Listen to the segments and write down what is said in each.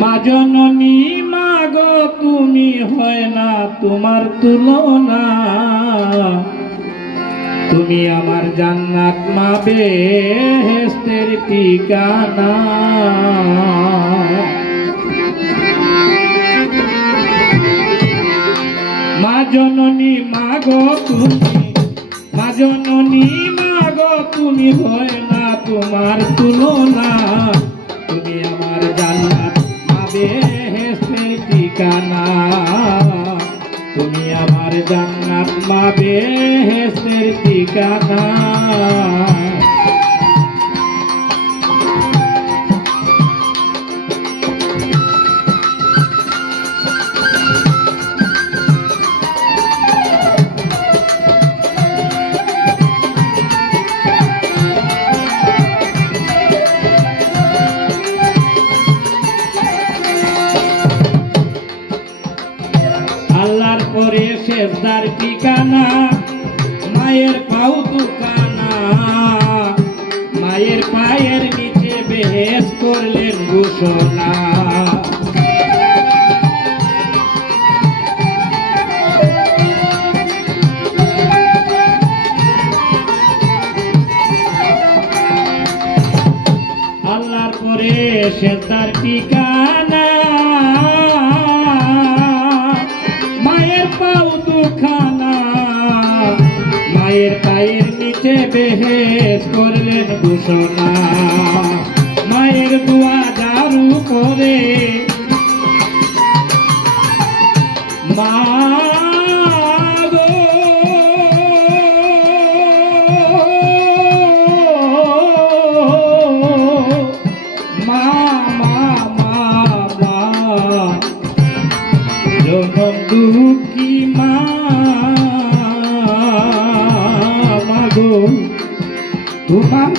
মা জননী, মা গো, তুমি হয় না তোমার তুলনা। তুমি আমার জান্নাত, মা বেহেস্তের ঠিকানা। মা জননী, মা গো, তুমি মা জননী, মা গো, তুমি হয় না তোমার তুলনা। তুমি আমার জান্নাত বেহেস্তের ঠিকানা তুমি আমার জান্নাত মা বেহেস্তের ঠিকানা শেষদার ঠিকানা, মায়ের পাও দুকানা। মায়ের পায়ের নিচে বেহেস করলেন ঘোষণা। আল্লাহর পরে শেষদার ঠিকানা বেহেস করলেন ঘোষণা। মায়ের দোয়া দারু করে। মা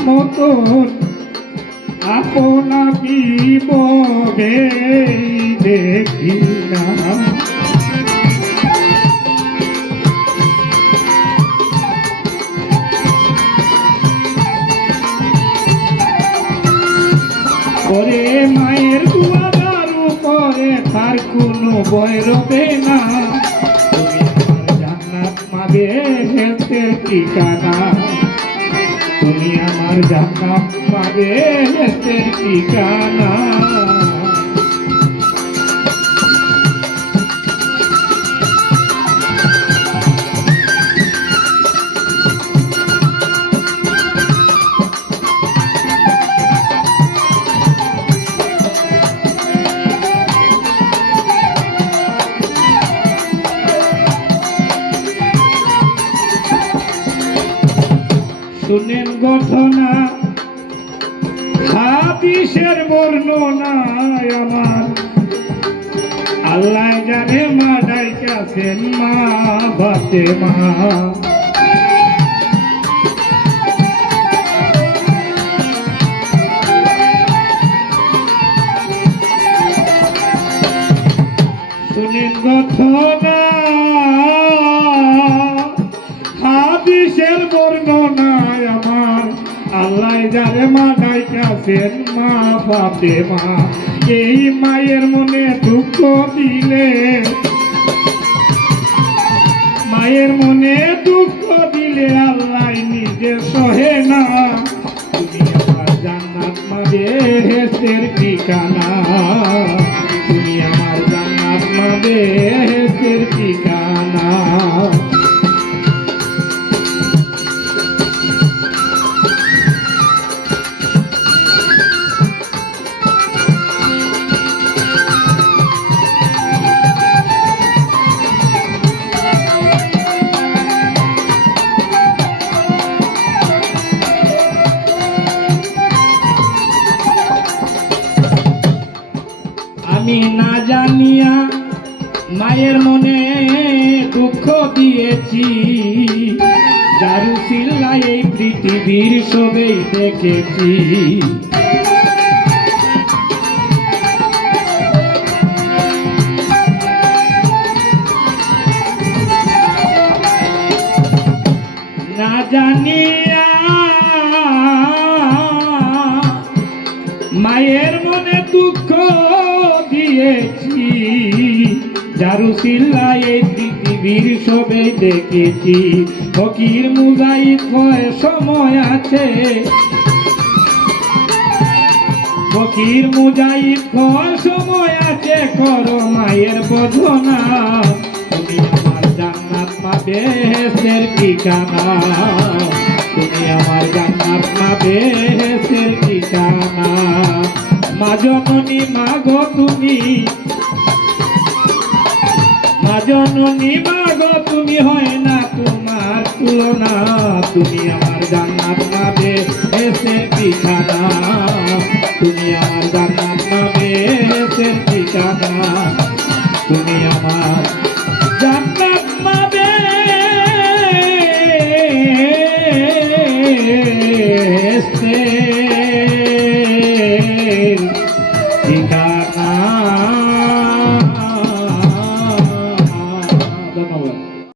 মতন আপনা বিবে দেখি না করে মায়ের দুয়ার উপরে তার কোনো বয় রবে না। জান্নাত মাগে হেলতে ঠিকানা। তুমি আমার জান্নাত পাবে ঠিকানা? শুনেন ঘটনা। হাদিসের বর্ণনায় আমার। আল্লাহ জানে মা ডাইকাছেন মা বাতে মা শুনেন ঘটনা মা মা বাপে মা, এই মায়ের মনে দুঃখ দিলে। মায়ের মনে দুঃখ দিলে আল্লাহ নিজে সহে না। তুমি আমার জান্নাত হেসের ঠিকানা মায়ের মনে দুঃখ দিয়েছি। দারুসিল্লা এই পৃথিবীর সবেই দেখেছি। না জানিয়া মায়ের মনে দুঃখ পেয়েছি জারু সিল্লাই এই পৃথিবীর সবে দেখেছি। ফকির মুজাইদ হয় সময় আছে। ফকির মুজাইদ হয় সময় আছে, কর মায়ের বোঝনা তুমি আমার জান্নাত পাবে, হেসের ঠিকানা। তুমি আমার জান্নাত পাবে, হেসের ঠিকানা। মা জননী, মা গো তুমি জননী মা গো তুমি হয় না তোমার তুলনা। তুমি আমার জান্নাত পাবে এসে ঠিকানা। তুমি আমার জান্নাত পাবে এসে ঠিকানা। তুমি আমার